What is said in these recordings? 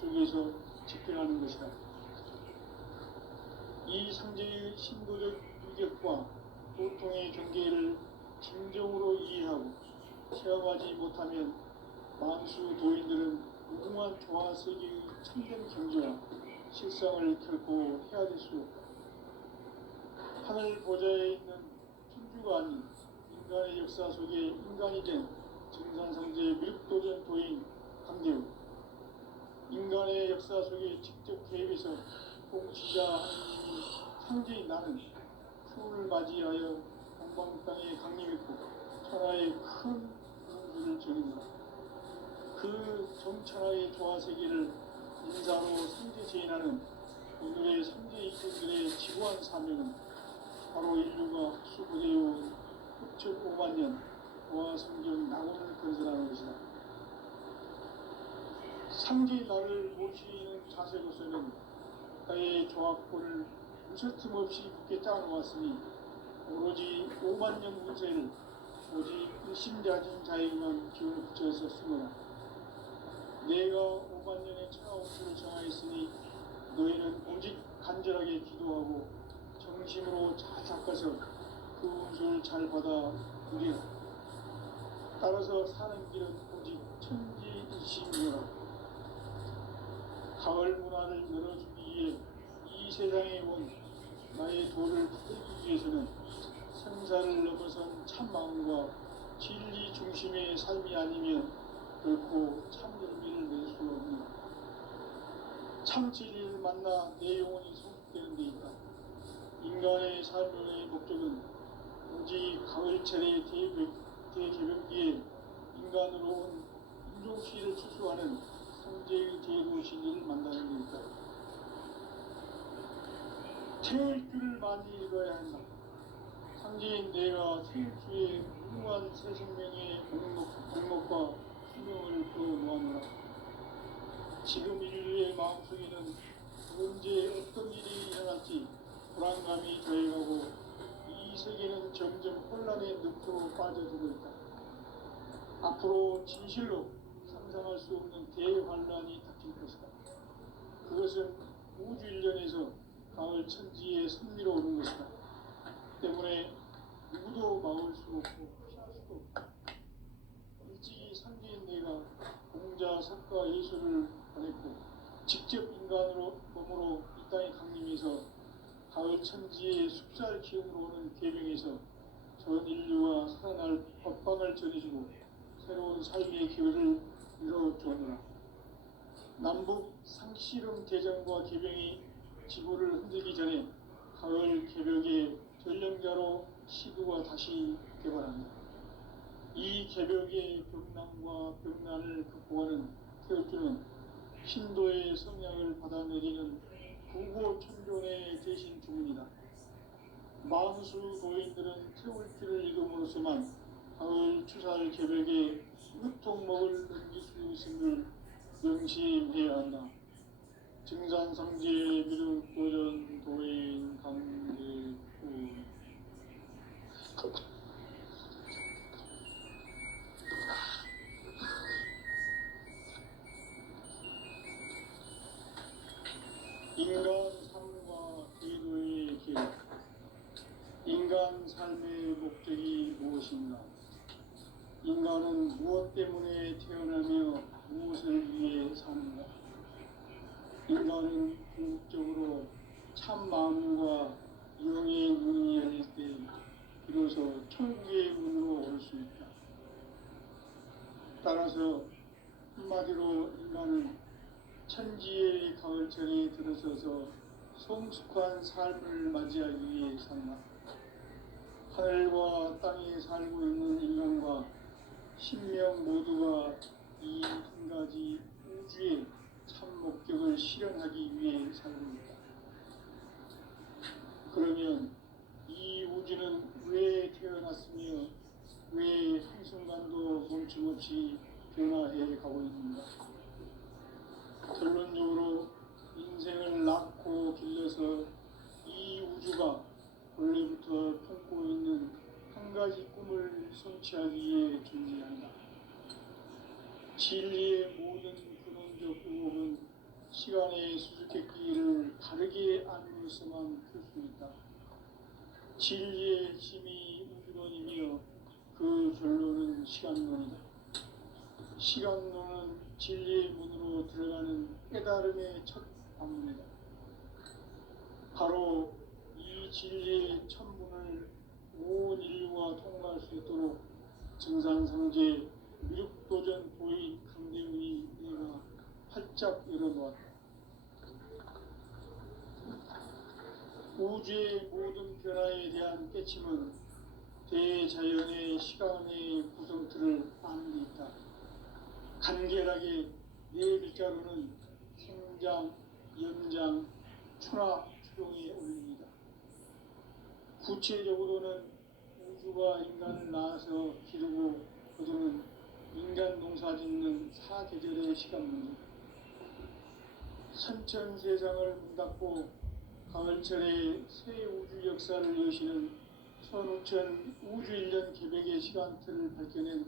속에서 집행하는 것이다. 이 상제의 신도적 유격과 고통의 경계를 진정으로 이해하고 체험하지 못하면 만수 도인들은 무궁한 조화세계의 참된 경지와 실상을 결코 헤아릴 수 없다. 하늘 보좌에 있는 천주가 아닌 인간의 역사 속에 인간이 된 증산상제 미륵도전 도인 강대우, 인간의 역사 속에 직접 개입해서 통치자 하느님이 상제인 나는 푸를 맞이하여 동방 땅에 강림했고 천하의 큰 공주를 전했노라. 그 정천하의 조화세계를 인사로 상제 제인하는 오늘의 상제 이분들의 지구한 사명은 바로 인류가 흡수고대해온 6,5만 년 조화성경 낙원을 건설하는 것이다. 상제의 나를 모시는 자세로서는 나의 조합권을 무쇠틈 없이 굳게 짜놓았으니 오로지 5만 년 운세를 오직 일심자진 자에게만 기운을 붙여서 쓰노라. 내가 5만 년의 천하 운수를 정하였으니 너희는 오직 간절하게 기도하고 정심으로 잘 닦아서 그 운수를 잘 받아 누리라. 따라서 사는 길은 오직 천지일심이라. 가을 문화를 열어주기 위해 이 세상에 온 나의 도를 풀기 위해서는 생사를 넘어선 참마음과 진리 중심의 삶이 아니면 결코 참 열매를 낼 수 없는 참 진리를 만나 내 영혼이 성숙되는 데 있다. 인간의 삶의 목적은 오직 가을철의 대개벽기에 인간으로 온 인종시를 추수하는 성제의 제도 진리를 만나는 데 있다. 태울 줄을 많이 읽어야 한다. 상제인 내가 태울주의 무궁한 새 생명의 목록과 수명을 풀어놓았노라. 지금 인류의 마음속에는 언제 어떤 일이 일어날지 불안감이 더해가고 이 세계는 점점 혼란의 늪으로 빠져들고 있다. 앞으로 진실로 상상할 수 없는 대환란이 닥칠 것이다. 그것은 우주 일련에서 가을 천지의 섭리로 오는 것이다. 때문에 누구도 막을 수 없고 피할 수도 없다. 일찍이 상제인 내가 공자, 석가, 예수를 보냈고 직접 인간으로 몸으로 이 땅에 강림해서 가을 천지의 숲살 기운으로 오는 계명에서 전 인류가 살아날 법방을 전해주고 새로운 삶의 기회를 이뤄주었노라. 남북 상씨름 대전과 개병이 지구를 흔들기 전에 가을 개벽의 전령자로 시구가 다시 개발합니다. 이 개벽의 병난과 병난을 극복하는 태울주는 신도의 성향을 받아내리는 구고천존의 대신 주문이다. 만수 도인들은 태울주를 읽음으로써만 가을 추살 개벽에 유통목을 넘길 수 있음을 명심해야 한다. 증산상제 미륵도전 도인 강대우. 인간 삶과 기도의 길. 인간 삶의 목적이 무엇인가? 인간은 무엇 때문에 태어나며 무엇을 위해 사는가? 인간은 궁극적으로 참 마음과 영의 문이 열릴 때 비로소 천국의 문으로 올 수 있다. 따라서 한마디로 인간은 천지의 가을철에 들어서서 성숙한 삶을 맞이하기 위해 산다. 하늘과 땅에 살고 있는 인간과 신명 모두가 이 한 가지 우주의 참 목적을 실현하기 위해 살고 있다. 그러면 이 우주는 왜 태어났으며 왜 한순간도 멈춤없이 변화해 가고 있는가? 결론적으로 인생을 낳고 길러서 이 우주가 원래부터 품고 있는 한 가지 꿈을 성취하기 위해 존재한다. 진리의 모든 근원적 의혹은 시간의 수수께끼를 다르게 알고서만 풀 수 있다. 진리의 핵심이 우주론이며 그 결론은 시간론이다. 시간론은 진리의 문으로 들어가는 깨달음의 첫 방문이다. 바로 이 진리의 첫 문을 온 인류가 통과할 수 있도록 증산상제 미륵도전 도인 강대훈이 내가 활짝 열어놓았다. 우주의 모든 변화에 대한 깨침은 대자연의 시간의 구성틀을 아는 데 있다. 간결하게 네 글자로는 생장, 연장, 추나 추동에 올립니다. 구체적으로는 우주가 인간을 낳아서 기르고 거두는 인간 농사 짓는 사계절의 시간 문제, 선천 세상을 문 닫고 가을철에 새 우주 역사를 여시는 선우천 우주 1년 개백의 시간틀을 밝혀낸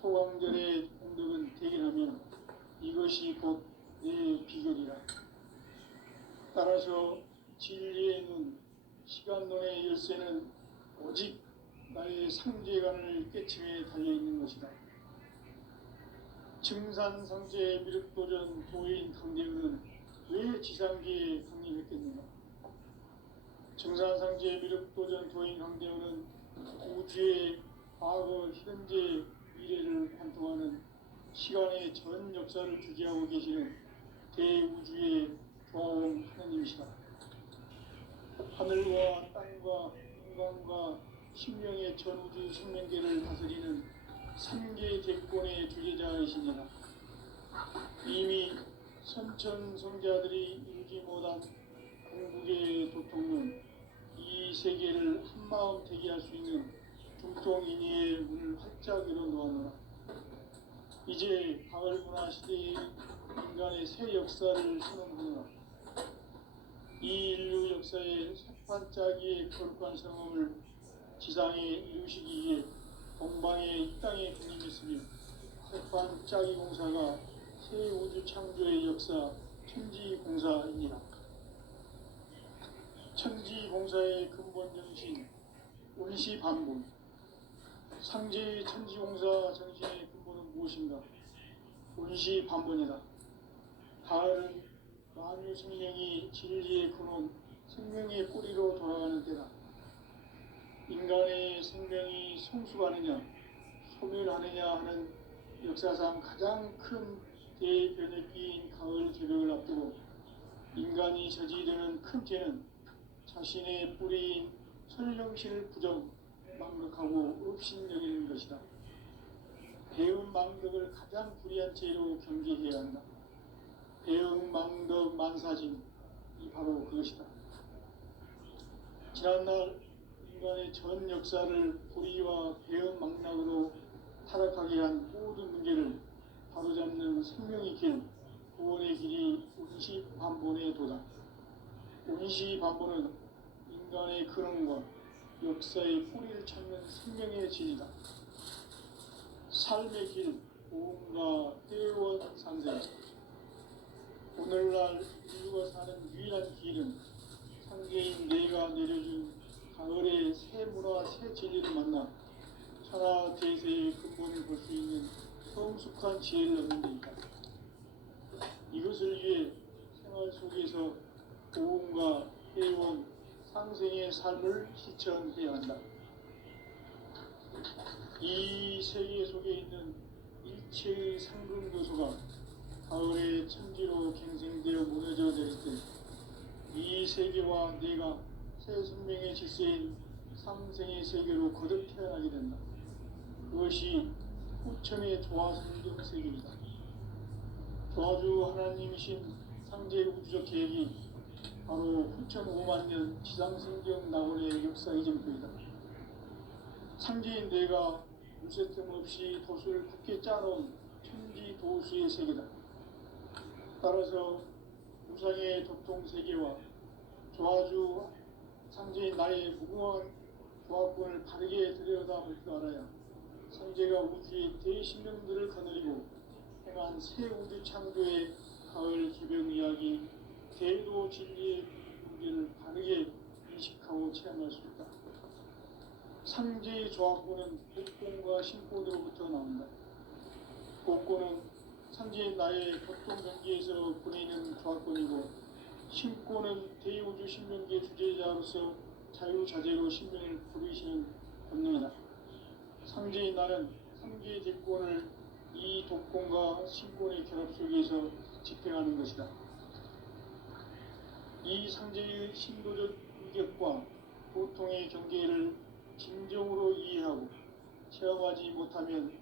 소강절의 공덕은 대견하면 이것이 곧 내 비결이라. 따라서 진리의 눈, 시간론의 열쇠는 오직 나의 상제관을 깨침에 달려있는 것이다. 증산상제 미륵도전 도인 강대훈은 왜 지상계에 강림했겠는가? 증산상제 미륵도전 도인 강대훈은 우주의 과거, 현재, 미래를 관통하는 시간의 전 역사를 주재하고 계시는 대우주의 조화원 하나님이시다. 하늘과 땅과 인간과 신명의 전우주 생명계를 다스리는 삼계 대권의 주제자이시니라. 이미 선천성자들이 이루지 못한 궁극의 도통론, 이 세계를 한마음 되게 할 수 있는 중통인의의 문을 활짝 열어놓아노라. 이제 가을문화 시대의 인간의 새 역사를 선언하노라. 이 인류 역사의 석판짜기의 거룩한 성험을 지상에 이루시기 위해 동방의 이 땅에 군림했으며 석판짜기 공사가 새 우주 창조의 역사 천지공사입니다. 천지공사의 근본 정신 운시반본, 상제의 천지공사 정신의 근본은 무엇인가? 운시반본이다. 가을은 만유 생명이 진리의 근원, 생명의 뿌리로 돌아가는 때다. 인간의 생명이 성숙하느냐, 소멸하느냐 하는 역사상 가장 큰 대변혁기인 가을 개벽을 앞두고 인간이 저지르는 큰 죄는 자신의 뿌리인 설령신을 부정, 망각하고 업신여기는 것이다. 배운 망덕을 가장 불의한 죄로 경계해야 한다. 배응 망덕 만사진이 바로 그것이다. 지난날 인간의 전 역사를 불의와 배응 망락으로 타락하게 한 모든 문제를 바로잡는 생명의 길, 구원의 길이 운시반본의 도다. 운시반본은 인간의 근원과 역사의 뿌리를 찾는 생명의 진이다. 삶의 길, 보험과 회원 상생. 오늘날 인류가 사는 유일한 길은 상계인 내가 내려준 가을의 새 문화, 새 진리를 만나 천하 대세의 근본을 볼 수 있는 성숙한 지혜를 얻는 데 있다. 이것을 위해 생활 속에서 보험과 회원, 상생의 삶을 실천해야 한다. 이 세계 속에 있는 일체의 상금 요소가 가을의 천지로 갱생되어 무너져 내릴 때 이 세계와 내가 새 생명의 질서인 상생의 세계로 거듭 태어나게 된다. 그것이 후천의 조화성경 세계이다. 조화주 하나님이신 상제 우주적 계획이 바로 후천 5만 년 지상성경 낙원의 역사 이전표이다. 상제인 내가 물새틈 없이 도수를 굳게 짜놓은 천지 도수의 세계다. 따라서 우상의 도통세계와 조화주 상제인 나의 무궁한 조합권을 바르게 들여다볼 줄 알아야 상제가 우주의 대신령들을 거느리고 행한 새 우주 창조의 가을 개벽 이야기 대도 진리의 문제를 바르게 인식하고 체험할 수 있다. 상제의 조합구는 복권과 신권으로부터 나온다. 복권은 상제의 나의 보통 경계에서 보내는 조합권이고, 신권은 대우주 신명계 주제자로서 자유자재로 신명을 부르시는 권능이다. 상제의 나는 상제의 대권을 이 독권과 신권의 결합 속에서 집행하는 것이다. 이 상제의 신도적 인격과 보통의 경계를 진정으로 이해하고 체험하지 못하면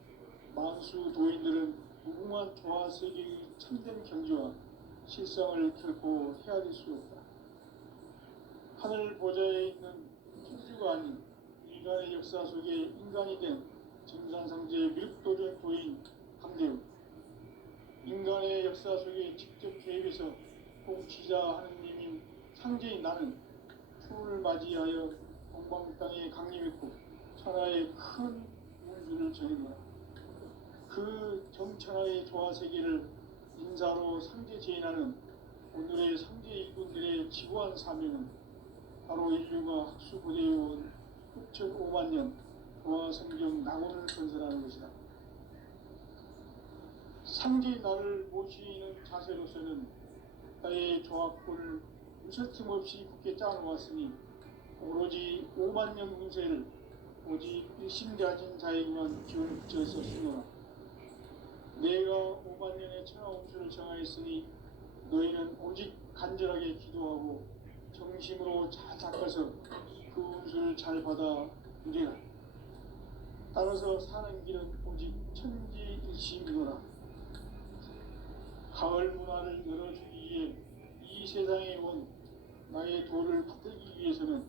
만수 도인들은 무궁한 조화 세계의 참된 경지와 실상을 결코 헤아릴 수 없다. 하늘 보좌에 있는 천주가 아닌 인간의 역사 속에 인간이 된 정산상제 미륵도전 도인 강대우, 인간의 역사 속에 직접 개입해서 통치자 하느님인 상제인 나는 추운을 맞이하여 동방 땅에 강림했고 천하의 큰 운수를 전했노라. 그 정천하의 조화세계를 인사로 상제 제인하는 오늘의 상제 일꾼들의 지구한 사명은 바로 인류가 학수고대해온 6,500만 년 조화성경 낙원을 건설하는 것이다. 상제의 나를 모시는 자세로서는 나의 조합권을 무설틈 없이 굳게 짜놓았으니 오로지 5만 년 운세를 오직 일심가진 자에게만 기운을 붙여서 쓰노라. 내가 5만 년의 천하 운수를 정하였으니 너희는 오직 간절하게 기도하고 정심으로 잘 닦아서 그 운수를 잘 받아 누리라. 따라서 사는 길은 오직 천지일심이노라. 가을 문화를 열어주기 위해 이 세상에 온 나의 도를 붙들기 위해서는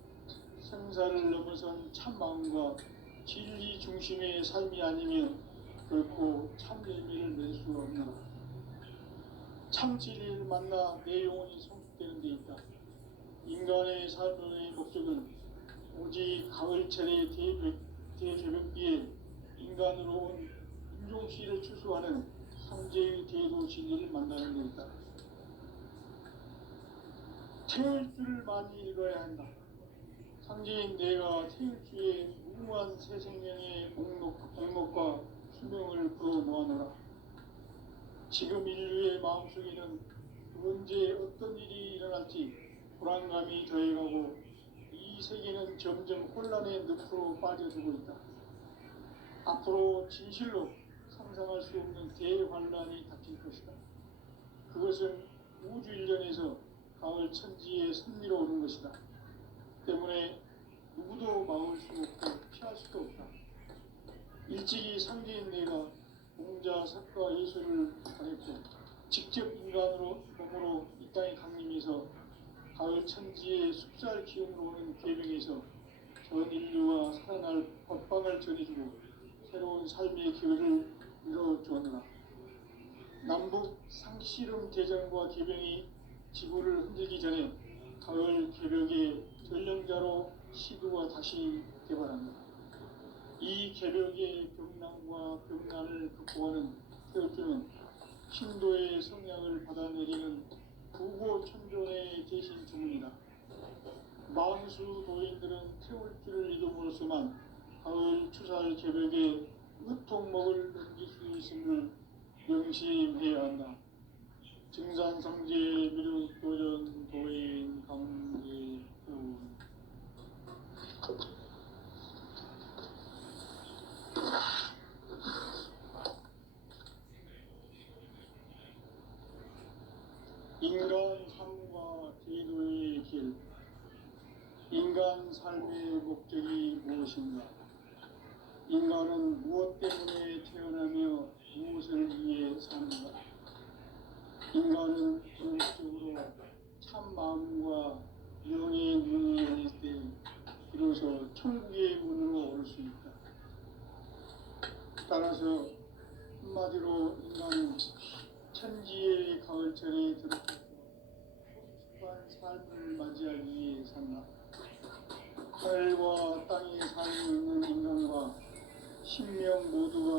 생사를 넘어선 참 마음과 진리 중심의 삶이 아니면 결코 참 열매를 낼 수 없노라. 참 진리를 만나 내 영혼이 성숙되는 데 있다. 인간의 삶의 목적은 오직 가을철의 대죄벽기에 인간으로 온 인종씨를 추수하는 상제의 대도 진리를 만나는 데 있다. 태일주를 많이 읽어야 한다. 상제인 내가 태일주의 무궁한 새 생명의 공목과 수명을 불어 모아노라. 지금 인류의 마음속에는 언제 어떤 일이 일어날지 불안감이 더해가고 이 세계는 점점 혼란의 늪으로 빠져들고 있다. 앞으로 진실로 상상할 수 없는 대환란이 닥칠 것이다. 그것은 우주 일련에서 가을 천지의 섭리로 오는 것이다. 때문에 누구도 막을 수 없고 피할 수도 없다. 일찍이 상제인 내가 공자, 석가, 예술을 전했고 직접 인간으로 몸으로 이 땅에 강림해서 가을 천지의 숲살 기운으로 오는 계명에서 전 인류와 살아날 법방을 전해주고 새로운 삶의 기회를 이뤄주었노라. 남북 상씨름 대전과 계병이 지구를 흔들기 전에 가을 개벽의 전령자로 시도가 다시 개발한다. 이 개벽의 병난과 병난을 극복하는 태울주는 신도의 성향을 받아내리는 구고천존의 대신 주문이다. 만수 도인들은 태울주를 이름으로서만 가을 추살 개벽의 으통목을 넘길 수 있음을 명심해야 한다. 증산성제 미륵도전 도인 강제훈. 인간 삶과 제도의 길. 인간 삶의 목적이 무엇인가? 인간은 무엇 때문에 태어나며 무엇을 위해 사는가? 인간은 궁극적으로 참 마음과 영의 눈이 열릴 때 비로소 천국의 문으로 오를 수 있다. 따라서 한마디로 인간은 천지의 가을철에 들어가서 소중한 삶을 맞이하기 위해 산다. 하늘과 땅에 살고 있는 인간과 신명 모두가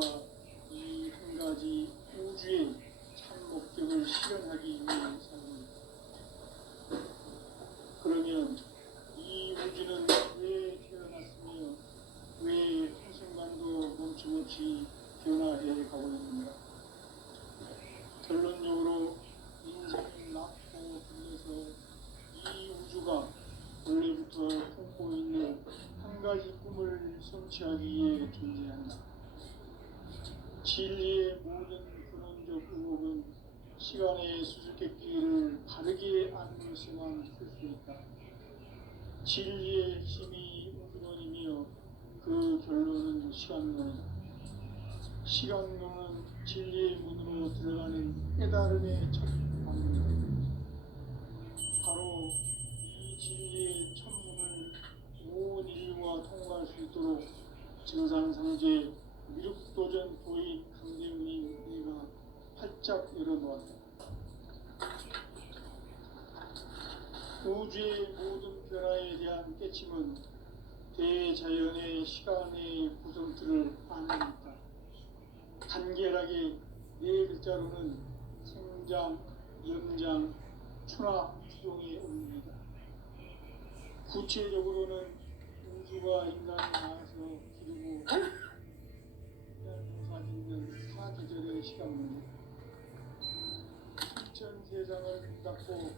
이 한 가지 우주의 참 목적을 실현하기 위해 살고 있다. 성취하기에 존재한다. 진리의 모든 근원적 의혹은 시간의 수수께끼를 바르게 안으면서만 풀 수 있다. 진리의 힘이 우주론이며 그 결론은 시간론이다. 시간론은 진리의 문으로 들어가는 깨달음의 첫 방문이다. 바로 이 진리의 천문을 온 인류가 통과할 수 있도록 증산상제 미륵도전 도인 강대훈이 내가 활짝 열어놓았다. 우주의 모든 변화에 대한 깨침은 대자연의 시간의 구성틀을 안는다. 간결하게 네 글자로는 생장, 연장, 추나, 추종의 원리이다. 구체적으로는 우주가 인간을 낳아서 기르고 농사짓는 사계절의 시간문이다. 천천세상을 닫고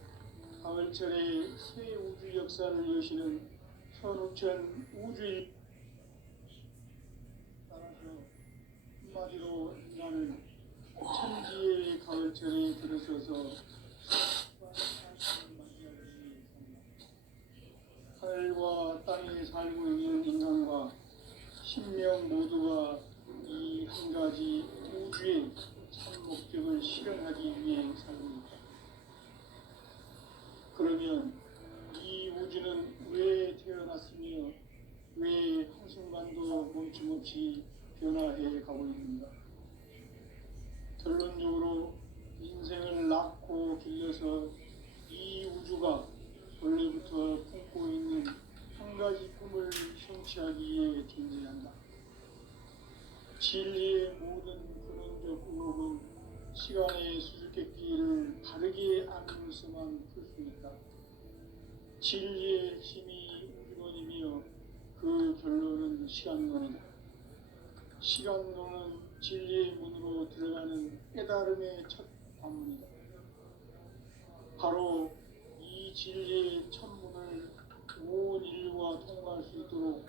가을철에 새 우주 역사를 여시는 선우천 우주일 따라서 한마디로 인간은 천지의 가을철에 들어서서 하늘과 땅에 살고 있는 인간과 신명 모두가 이 한 가지 우주의 참 목적을 실현하기 위해 살고 있다. 그러면 이 우주는 왜 태어났으며 왜 한순간도 멈춤없이 변화해 가고 있는가? 결론적으로 인생을 낳고 길러서 이 우주가 원래부터 품고 있는 한 가지 꿈을 성취하기에 존재한다. 진리의 모든 근원적 의혹은 시간의 수수께끼를 바르게 안으면서만 풀 수 있다. 진리의 힘이 우주론이며 그 결론은 시간론이다. 시간론은 진리의 문으로 들어가는 깨달음의 첫 방문이다. 바로 이 진리의 천문을 온 인류가 통과할 수 있도록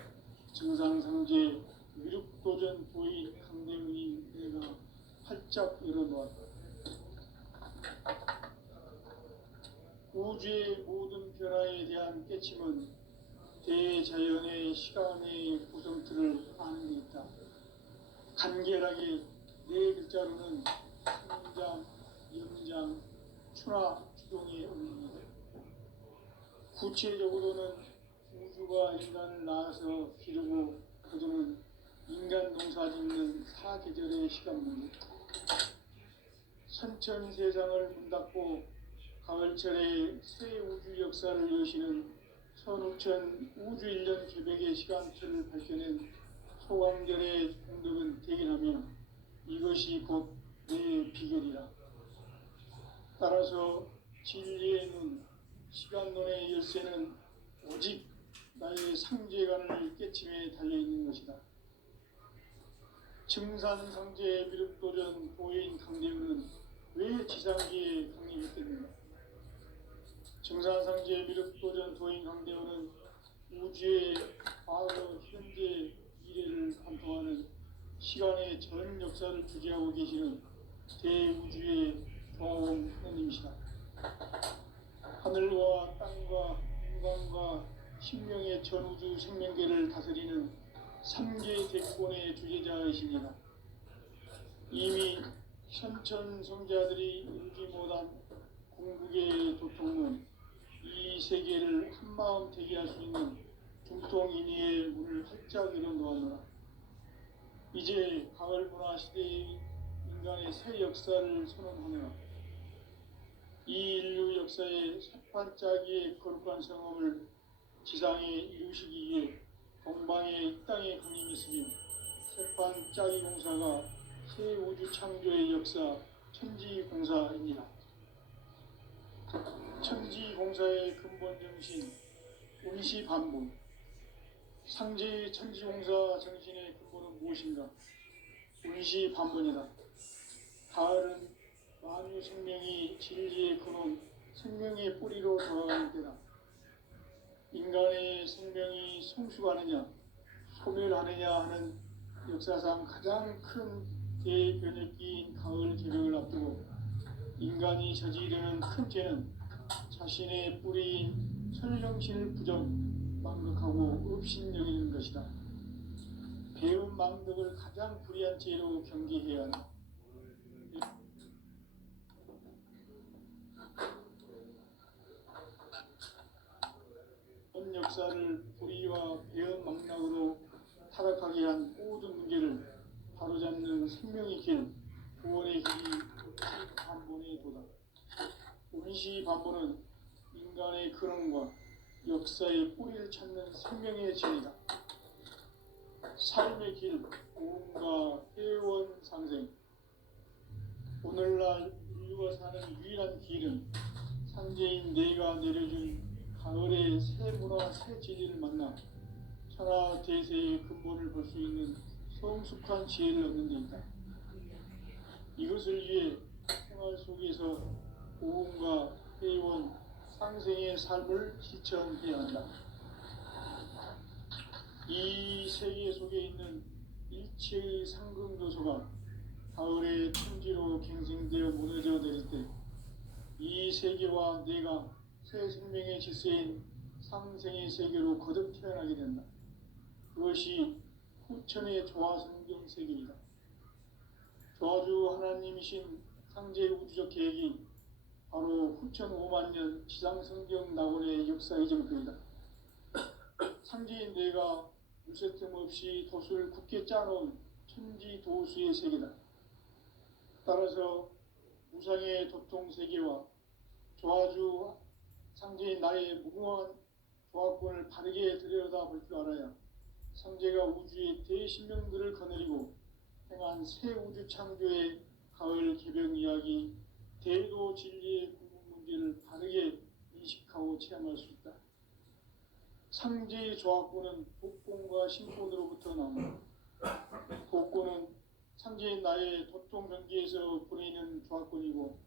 증상상제 미륵도전 도인 강대훈이 내가 활짝 열어놓았다. 우주의 모든 변화에 대한 깨침은 대자연의 시간의 구성틀을 아는 데 있다. 간결하게 네 글자로는 생장, 연장, 추나, 추종의 원리이다. 구체적으로는 우주가 인간을 낳아서 기르고 거두는 인간 농사짓는 사계절의 시간문이다. 선천세상을 문 닫고 가을철에 새 우주 역사를 여시는 선우천 우주일년 계백의 시간틀을 밝혀낸 소광절의 공덕은 대견하며 이것이 곧 내 비결이라. 따라서 진리의 눈, 시간론의 열쇠는 오직 나의 상제관을 깨침에 달려있는 것이다. 증산상제 미륵도전 도인 강대훈은 왜 지상기에 강림했겠는가? 증산상제 미륵도전 도인 강대훈은 우주의 과거, 현재, 미래를 관통하는 시간의 전 역사를 주재하고 계시는 대우주의 도움 하나님이시다. 하늘과 땅과 인간과 신명의 전우주 생명계를 다스리는 삼계 대권의 주제자이시니라. 이미 선천성자들이 울지 못한 궁극의 도통은 이 세계를 한마음 되게 할 수 있는 중통인의의 문을 활짝 열어놓았노라. 이제 가을 문화 시대의 인간의 새 역사를 선언하노라. 이 인류 역사의 삿발짜기의 거룩한 성업을 지상에 이루시기 위해 동방의 이 땅에 강림했으며 새판짜기 공사가 새 우주 창조의 역사 천지공사입니다. 천지공사의 근본 정신 운시반복. 상제의 천지공사 정신의 근본은 무엇인가? 운시반복이다. 가을은 만유 생명이 진리의 근원, 생명의 뿌리로 돌아가는 때다. 인간의 생명이 성숙하느냐, 소멸하느냐 하는 역사상 가장 큰 대변혁기인 가을 개벽을 앞두고 인간이 저지르는 큰 죄는 자신의 뿌리인 천령신을 망각하고 업신여기는 것이다. 배운 망덕을 가장 불의한 죄로 경계해야 한다. 전 역사를 불의와 배은 망락으로 타락하게 한 모든 문제를 바로잡는 생명의 길, 구원의 길이 반본의 도다. 운시 반본은 인간의 근원과 역사의 뿌리를 찾는 생명의 진리다. 삶의 길, 고음과 회원 상생. 오늘날 인류가 사는 유일한 길은 상제인 내가 내려준 가을의 새 문화, 새 진리를 만나 천하 대세의 근본을 볼 수 있는 성숙한 지혜를 얻는 데 있다. 이것을 위해 생활 속에서 고음과 회원, 상생의 삶을 실천해야 한다. 이 세계 속에 있는 일체의 상금도서가 가을의 천지로 갱생되어 무너져 내릴 때 이 세계와 내가 새 생명의 질서인 상생의 세계로 거듭 태어나게 된다. 그것이 후천의 조화성경 세계이다. 조화주 하나님이신 상제 우주적 계획이 바로 후천 5만년 지상성경 낙원의 역사의 정표이다. 상제인 내가 무쇠틈 없이 돛을 굳게 짜놓은 천지도수의 세계다. 따라서 무상의 도통세계와 조화주 상제인 나의 무궁한 조화권을 바르게 들여다볼 줄 알아야 상제가 우주의 대신명들을 거느리고 행한 새 우주 창조의 가을 개벽 이야기, 대도 진리의 궁극 문제를 바르게 인식하고 체험할 수 있다. 상제의 조화권은 복권과 신권으로부터 나온다. 복권은 상제인 나의 도통 경계에서 보내는 조화권이고,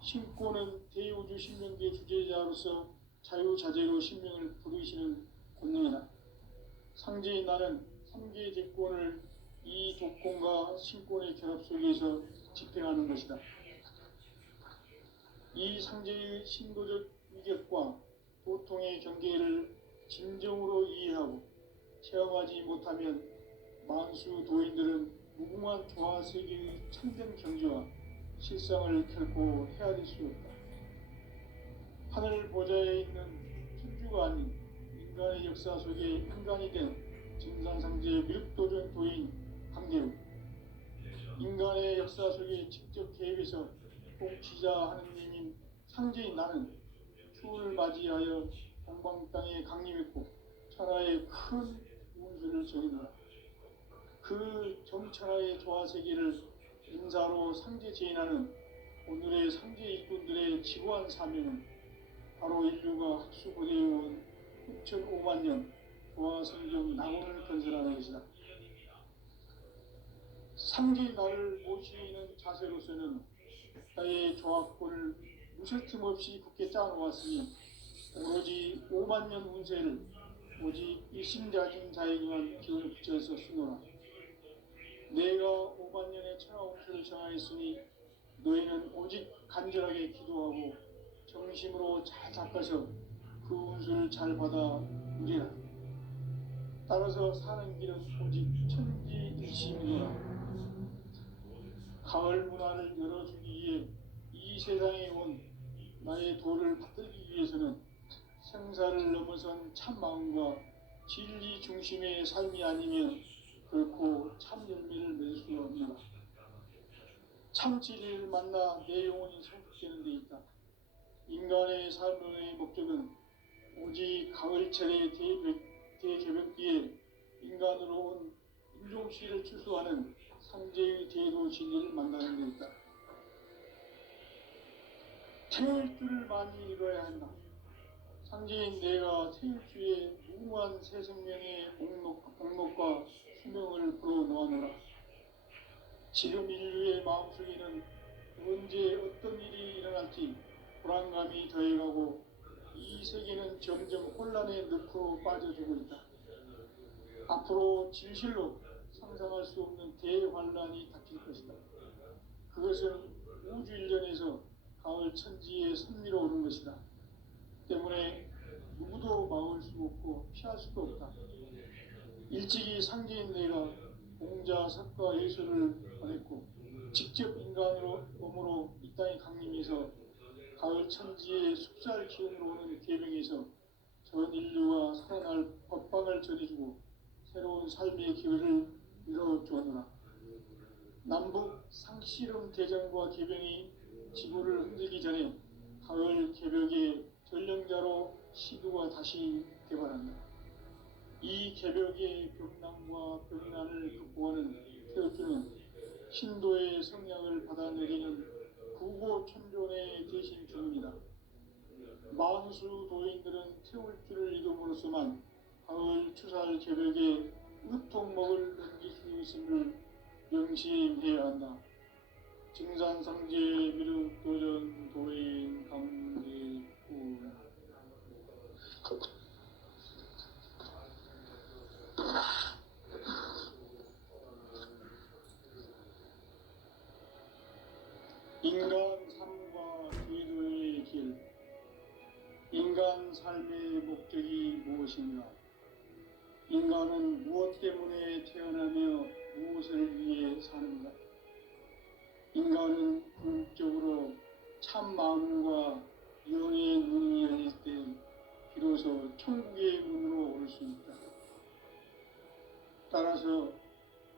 신권은 대우주 신명계 주제자로서 자유자재로 신명을 부르시는 권능이다. 상제인 나는 3개의 대권을 이 독권과 신권의 결합 속에서 집행하는 것이다. 이 상제의 신도적 위격과 도통의 경계를 진정으로 이해하고 체험하지 못하면 만수 도인들은 무궁한 조화세계의 참된 경지와 실상을 결코 헤아릴 수 없다. 하늘 보좌에 있는 천주가 아닌 인간의 역사 속에 인간이 된 증산상제의 미륵도전 도인 강대우, 인간의 역사 속에 직접 개입해서 통치자 하느님인 상제인 나는 추운을 맞이하여 동방 땅에 강림했고 천하의 큰 운수를 정의노라. 그 정천하의 조화세계를 인사로 상제 제인하는 오늘의 상제 일꾼들의 지고한 사명은 바로 인류가 학수고대해온 후천 5만년 조화성경 낙원을 건설하는 것이다. 상제의 나를 모시는 자세로서는 나의 조화권을 무쇠틈 없이 굳게 짜놓았으니 오로지 5만년 운세를 오직 일심자진 자에게만 기운을 붙여서 쓰노라. 내가 5만년의 천하 운수를 정하였으니 너희는 오직 간절하게 기도하고 정심으로 잘 닦아서 그 운수를 잘 받아 누리라. 따라서 사는 길은 오직 천지일심이노라. 가을 문화를 열어주기 위해 이 세상에 온 나의 도를 받들기 위해서는 생사를 넘어선 참 마음과 진리 중심의 삶이 아니면 결코 참 열매를 맺을 수 없노라. 참 진리를 만나 내 영혼이 성숙되는 데 있다. 인간의 삶의 목적은 오직 가을철의 대개벽기에 인간으로 온 인종시를 추수하는 상제의 대도 진리를 만나는 데 있다. 태일 줄을 많이 읽어야 한다. 상제인 내가 태일주의 무궁한 새 생명의 목록과 수명을 불어놓아노라. 지금 인류의 마음속에는 언제 어떤 일이 일어날지 불안감이 더해가고 이 세계는 점점 혼란의 늪으로 빠져들고 있다. 앞으로 진실로 상상할 수 없는 대환란이 닥칠 것이다. 그것은 우주일련에서 가을 천지의 섭리로 오는 것이다. 때문에 누구도 막을 수 없고 피할 수도 없다. 일찍이 상제인 내가 공자, 석가, 예수를 보냈고 직접 인간으로 몸으로 이 땅에 강림해서 가을 천지의 숲살 기운으로 오는 계명에서 전 인류가 살아날 법방을 전해주고 새로운 삶의 기회를 열어주었노라. 남북 상씨름 대전과 계병이 지구를 흔들기 전에 가을 개벽의 전령자로 시두가 다시 개발한다. 이 개벽의 병난과 병난을 극복하는 태어주는 신도의 성량을 받아내리는 구고천존의 대신 주문이다. 만수 도인들은 태울 줄을 이름으로서만 가을 추살 개벽의 으통목을 넘길 수 있음을 명심해야 한다. 증산상제 미륵도전 도인 강제군. 인간 삶과 기도의 길. 인간 삶의 목적이 무엇인가? 인간은 무엇 때문에 태어나며 무엇을 위해 사는가? 인간은 궁극적으로 참 마음과 영의 눈이 열릴 때 비로소 천국의 문으로 올 수 있다. 따라서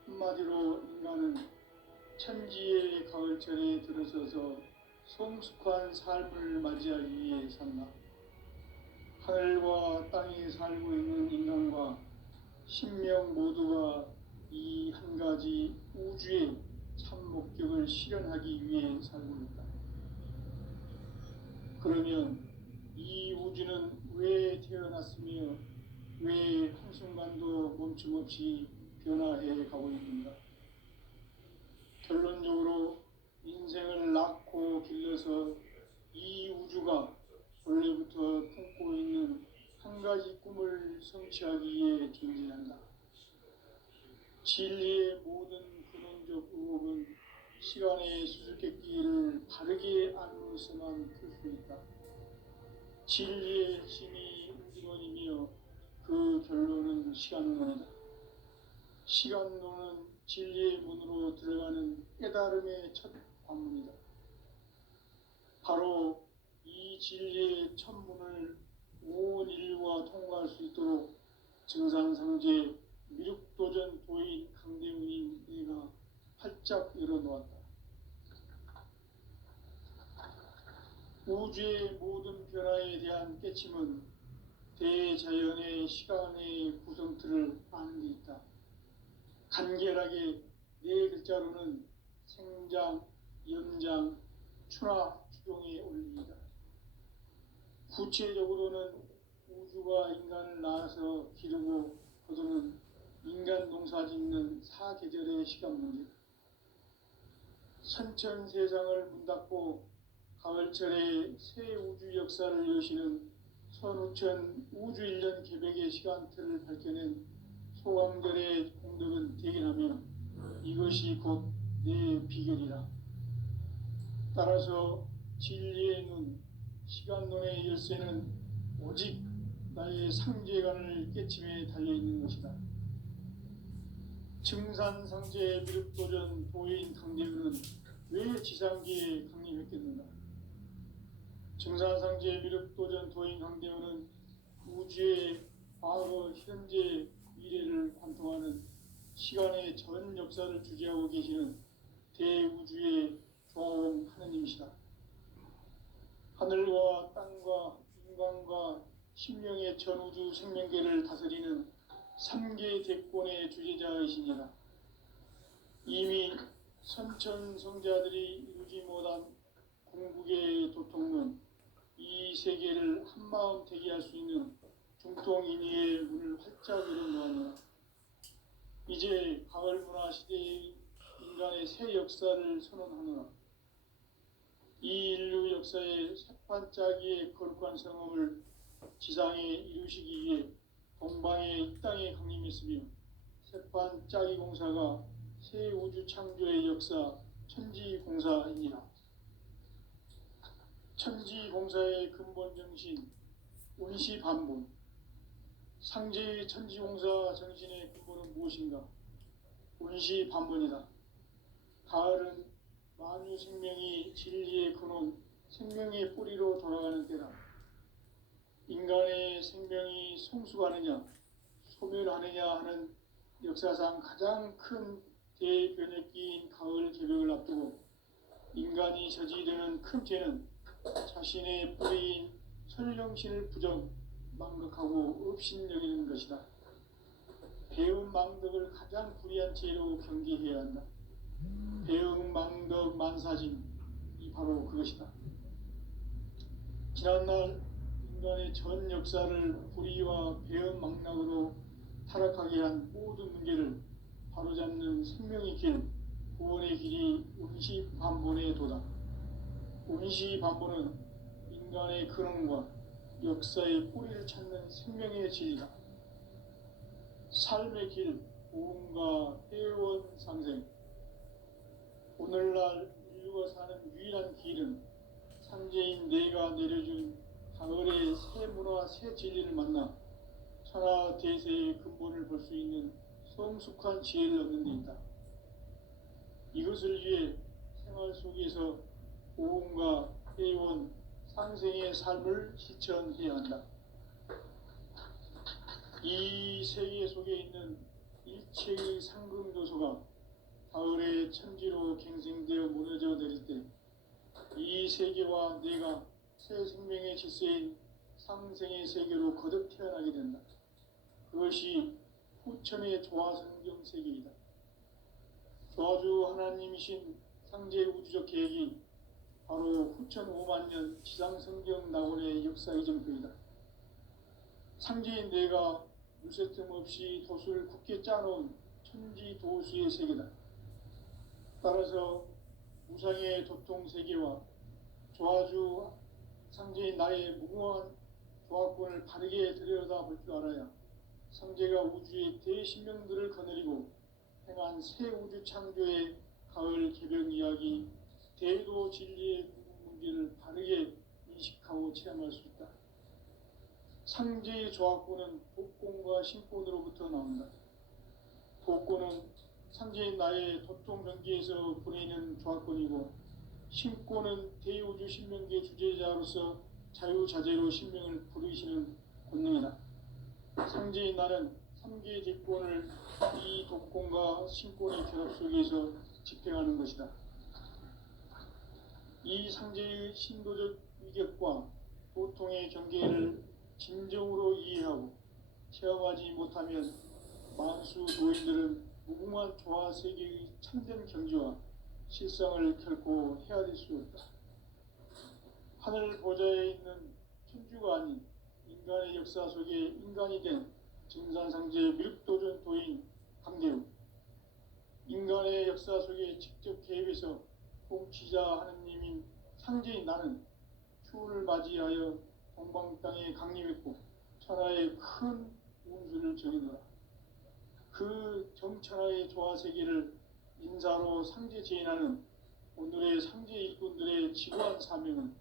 한마디로 인간은 천지의 가을철에 들어서서 성숙한 삶을 맞이하기 위해 산다. 하늘과 땅에 살고 있는 인간과 신명 모두가 이 한 가지 우주의 참 목적을 실현하기 위해 살고 있다. 그러면 이 우주는 왜 태어났으며 왜 한순간도 멈춤없이 변화해 가고 있는가? 결론적으로 인생을 낳고 길러서 이 우주가 원래부터 품고 있는 한 가지 꿈을 성취하기 위해 존재한다. 진리의 모든 근원적 의혹은 시간의 수수께끼를 바르게 알므로서만 풀 수 있다. 진리의 핵심이 우주론이며 그 결론은 시간론이다. 시간론은 진리의 문으로 들어가는 깨달음의 첫 관문이다. 바로 이 진리의 첫 문을 온 인류가 통과할 수 있도록 증산상제 미륵도전 도인 강대훈이 내가 활짝 열어놓았다. 우주의 모든 변화에 대한 깨침은 대자연의 시간의 구성틀을 아는 데 있다. 간결하게 네 글자로는 생장, 연장, 추나 추종의 원리이다. 구체적으로는 우주가 인간을 낳아서 기르고 거두는 인간 농사 짓는 사계절의 시간 문제다. 선천 세상을 문 닫고 가을철에 새 우주 역사를 여시는 선우천 우주일년 개벽의 시간틀을 밝혀낸 소강절의 공덕은 대견하며 이것이 곧 내 비결이라. 따라서 진리의 눈, 시간론의 열쇠는 오직 나의 상제관을 깨침에 달려있는 것이다. 증산상제 미륵도전 도인 강대훈은 왜 지상기에 강림했겠는가? 증산상제 미륵도전 도인 강대훈은 우주의 과거, 현재, 미래를 관통하는 시간의 전 역사를 주재하고 계시는 대우주의 조화원 하느님이시다. 하늘과 땅과 인간과 신명의 전우주 생명계를 다스리는 3개 대권의 주제자이시니라. 이미 선천성자들이 이루지 못한 궁극의 도통론, 이 세계를 한마음 되게 할 수 있는 중통인의의 문을 활짝 열어놓았노라. 이제 가을 문화 시대의 인간의 새 역사를 선언하노라. 이 인류 역사의 새판짜기의 거룩한 성험을 지상에 이루시기 위해 동방의 이 땅에 강림했으며 재판 짜기 공사가 새 우주 창조의 역사 천지공사이니라. 천지공사의 근본 정신 운시반본. 상제의 천지공사 정신의 근본은 무엇인가? 운시반본이다. 가을은 만유 생명이 진리의 근원, 생명의 뿌리로 돌아가는 때다. 인간의 생명이 성숙하느냐, 소멸하느냐 하는 역사상 가장 큰 대변혁기인 가을 개벽을 앞두고 인간이 저지르는 큰 죄는 자신의 뿌리인 설령신을 망각하고 업신여기는 것이다. 배움 망덕을 가장 불의한 죄로 경계해야 한다. 배움 망덕 만사짐이 바로 그것이다. 지난날 인간의 전 역사를 불의와 배움 망락으로 타락하게 한 모든 문제를 바로잡는 생명의 길, 구원의 길이 운시반본의 도다. 운시반본은 인간의 근원과 역사의 뿌리를 찾는 생명의 진리다. 삶의 길, 보험과 회원 상생. 오늘날 인류가 사는 유일한 길은 상제인 내가 내려준 가을의 새 문화, 새 진리를 만나 천하 대세의 근본을 볼 수 있는 성숙한 지혜를 얻는 데 있다. 이것을 위해 생활 속에서 보험과 회원, 상생의 삶을 실천해야 한다. 이 세계 속에 있는 일체의 상금도서가 가을의 천지로 갱생되어 무너져 내릴 때 이 세계와 내가 새 생명의 질서인 상생의 세계로 거듭 태어나게 된다. 그것이 후천의 조화성경 세계이다. 조화주 하나님이신 상제 우주적 계획이 바로 후천 5만년 지상성경 낙원의 역사 이정표이다. 상제인 내가 물새틈 없이 도수를 굳게 짜놓은 천지도수의 세계다. 따라서 무상의 도통세계와 조화주 상제인 나의 무궁한 조화권을 바르게 들여다볼 줄 알아야 상제가 우주의 대신명들을 거느리고 행한 새 우주 창조의 가을 개벽 이야기, 대도 진리의 문제를 바르게 인식하고 체험할 수 있다. 상제의 조화권은 복권과 신권으로부터 나온다. 복권은 상제인 나의 도통 경계에서 보내는 조화권이고, 신권은 대우주 신명계 주제자로서 자유자재로 신명을 부르시는 권능이다. 상제인 나는 3개 직권을 이 독권과 신권의 결합 속에서 집행하는 것이다. 이 상제의 신도적 위격과 보통의 경계를 진정으로 이해하고 체험하지 못하면 만수 도인들은 무궁한 조화 세계의 참된 경지와 실상을 결코 헤아릴 수 없다. 하늘 보좌에 있는 천주가 아닌 인간의 역사 속에 인간이 된 증산상제 미륵도전 도인 강대우, 인간의 역사 속에 직접 개입해서 통치자 하느님인 상제인 나는 추운을 맞이하여 동방 땅에 강림했고 천하의 큰 운수를 정해놓아 그 정천하의 조화세계를 인사로 상제 제인하는 오늘의 상제 일꾼들의 지구한 사명은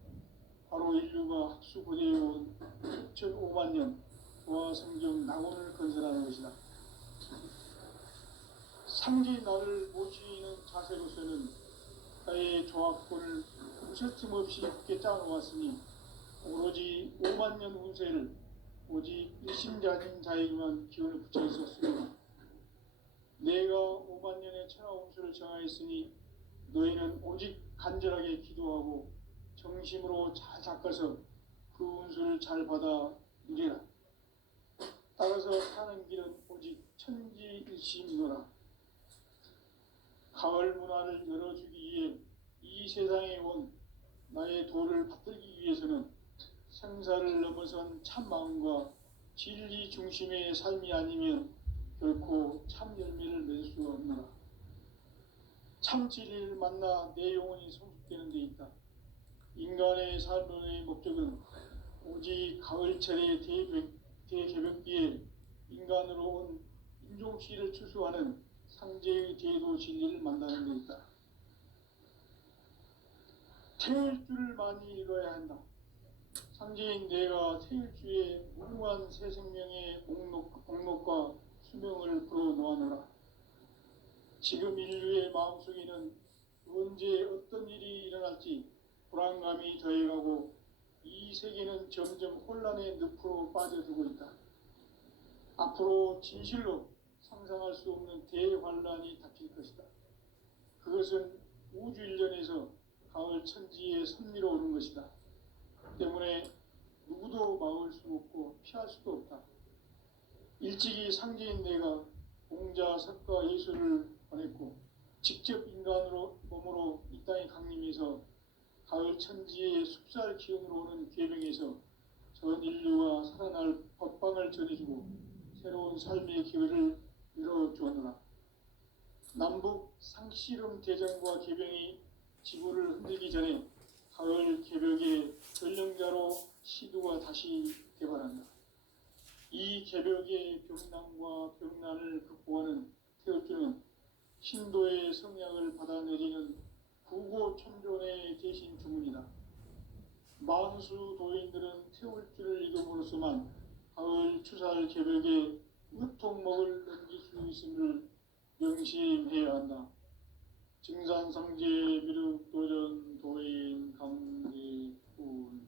바로 인류가 학수고대해온 6,5만 년 조화성경 낙원을 건설하는 것이다. 상제 나를 모시는 자세로서는 나의 조화권을 무쇠틈 없이 굳게 짜놓았으니 오로지 5만 년 운세를 오직 일심자진 자에게만 기운을 붙여 있었습니다. 내가 5만 년의 천하 운수를 정하였으니 너희는 오직 간절하게 기도하고 정심으로 잘 닦아서 그 운수를 잘 받아 누리라. 따라서 사는 길은 오직 천지일심이노라. 가을 문화를 열어주기 위해 이 세상에 온 나의 도를 받들기 위해서는 생사를 넘어선 참마음과 진리 중심의 삶이 아니면 결코 참 열매를 맺을 수가 없노라. 참 진리를 만나 내 영혼이 성숙되는 데 있다. 인간의 삶의 목적은 오직 가을철의 대개벽기에 인간으로 온 임종시를 추수하는 상제의 대도 진리를 만나는 데 있다. 태일주를 많이 읽어야 한다. 상제인 내가 태일주의 무궁한 새 생명의 목록과 수명을 불어놓아노라. 지금 인류의 마음속에는 언제 어떤 일이 일어날지 불안감이 더해가고 이 세계는 점점 혼란의 늪으로 빠져들고 있다. 앞으로 진실로 상상할 수 없는 대환란이 닥칠 것이다. 그것은 우주 일련에서 가을 천지의 섭리로 오는 것이다. 때문에 누구도 막을 수 없고 피할 수도 없다. 일찍이 상제인 내가 공자, 석가, 예수를 보냈고 직접 인간으로 몸으로 이 땅에 강림해서 가을 천지의 숲살 기운으로 오는 계명에서 전 인류가 살아날 법방을 전해주고 새로운 삶의 기회를 열어주었노라. 남북 상씨름 대전과 개병이 지구를 흔들기 전에 가을 개벽의 전령자로 시두가 다시 개발한다. 이 개벽의 병난과 병난을 극복하는 태울주는 신도의 성약을 받아내리는 구고천존의 대신 주문이다. 만수 도인들은 태울주를 읽음으로써만 가을 추살 개벽에 으통목을 넘길 수 있음을 명심해야 한다. 증산상제 미륵도전 도인 강대훈.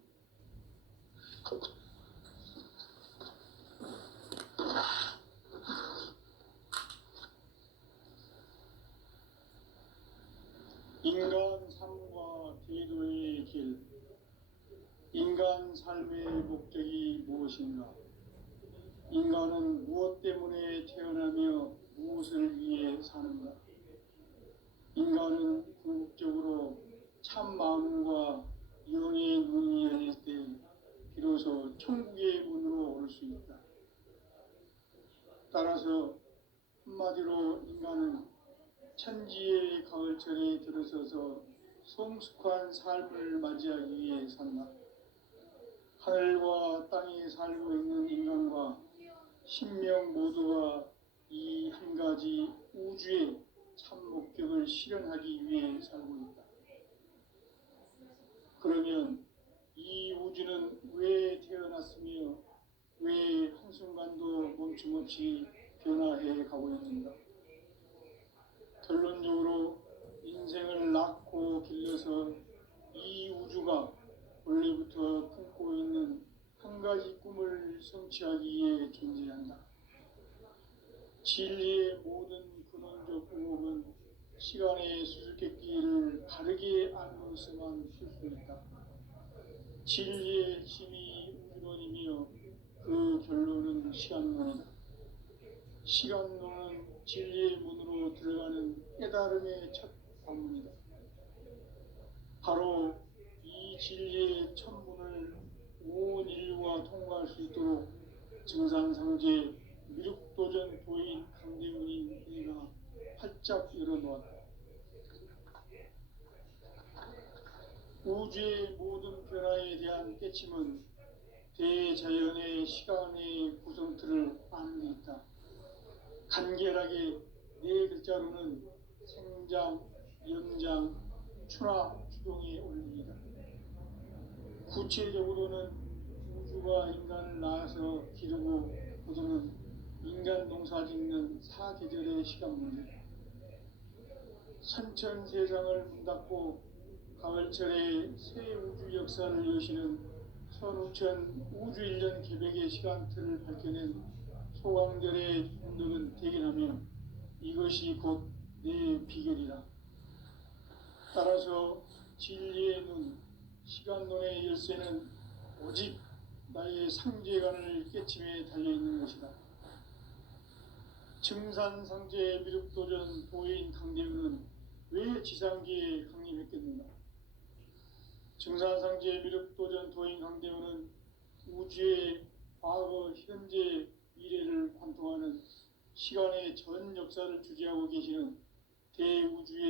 인간 삶과 대도의 길. 인간 삶의 목적이 무엇인가? 인간은 무엇 때문에 태어나며 무엇을 위해 사는가? 인간은 궁극적으로 참 마음과 영의 눈이 열릴 때 비로소 천국의 문으로 올 수 있다. 따라서 한마디로 인간은 천지의 가을철에 들어서서 성숙한 삶을 맞이하기 위해 산다. 하늘과 땅에 살고 있는 인간과 신명 모두가 이 한 가지 우주의 참 목적을 실현하기 위해 살고 있다. 그러면 이 우주는 왜 태어났으며 왜 한순간도 멈춤없이 변화해 가고 있는가? 결론적으로 인생을 낳고 길러서 이 우주가 원래부터 품고 있는 한 가지 꿈을 성취하기 위해 존재한다. 진리의 모든 근원적 응업은 시간의 수수께끼를 바르게 알면서만 쓸 수 있다. 진리의 힘이 우주론이며 그 결론은 시간론이다. 시간론은 진리의 문으로 들어가는 깨달음의 첫 관문이다. 바로 이 진리의 천문을 온 인류가 통과할 수 있도록 증산상제 미륵도전 도인 강대훈이 내가 활짝 열어놓았다. 우주의 모든 변화에 대한 깨침은 대자연의 시간의 구성틀을 아는 데 있다. 간결하게 네 글자로는 생장, 연장, 추나 추동의 원리이다. 구체적으로는 우주가 인간을 낳아서 기르고 거두는 인간 농사 짓는 사계절의 시간 문제다. 선천 세상을 문닫고 가을철에 새 우주 역사를 여시는 선우천 우주 일년 개벽의 시간틀을 밝혀낸 소강절의 운동은 대견하며 이것이 곧 내 비결이다. 따라서 진리의 눈, 시간론의 열쇠는 오직 나의 상제관을 깨침에 달려있는 것이다. 증산상제 미륵도전 도인 강대훈은 왜 지상기에 강림했겠는가? 증산상제 미륵도전 도인 강대훈은 우주의 과거, 현재, 미래를 관통하는 시간의 전 역사를 주재하고 계시는 대우주의